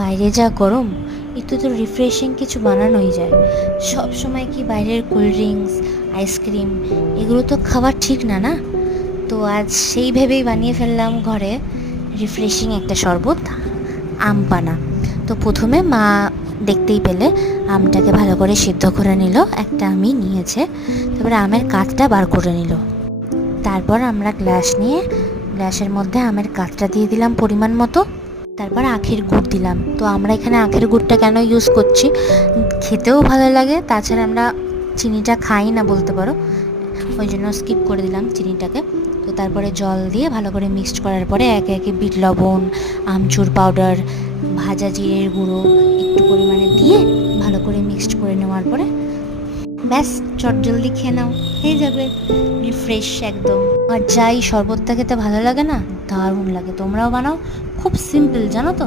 বাইরে যা গরম, একটু তো রিফ্রেশিং কিছু বানানোই যায়। সব সময় কি বাইরের কোল্ড ড্রিঙ্কস, আইসক্রিম এগুলো তো খাবার ঠিক না, না? তো আজ সেই ভেবেই বানিয়ে ফেললাম ঘরে রিফ্রেশিং একটা শরবত, আম পানা। তো প্রথমে মা দেখতেই পেলে আমটাকে ভালো করে সিদ্ধ করে নিল, একটা আমই নিয়েছে। তারপরে আমের কাঠটা বার করে নিল। তারপর আমরা গ্লাস নিয়ে গ্লাসের মধ্যে আমের কাঠটা দিয়ে দিলাম পরিমাণ মতো। তারপর আখের গুড় দিলাম। তো আমরা এখানে আখের গুড়টা কেন ইউজ করছি, খেতেও ভালো লাগে, তাছাড়া আমরা চিনিটা খাই না বলতে পারো, ওই জন্য স্কিপ করে দিলাম চিনিটাকে। তো তারপরে জল দিয়ে ভালো করে মিক্সড করার পরে একে একে বিট লবণ, আমচুর পাউডার, ভাজা জিরের গুঁড়ো একটু পরিমাণে দিয়ে ভালো করে মিক্সড করে নেওয়ার পরে ব্যাস চটজলদি খেয়ে নাও, হয়ে যাবে রিফ্রেশ একদম। আর যাই শরবতটা খেতে ভালো লাগে না, দারুণ লাগে। তোমরাও বানাও, খুব সিম্পল জানো তো।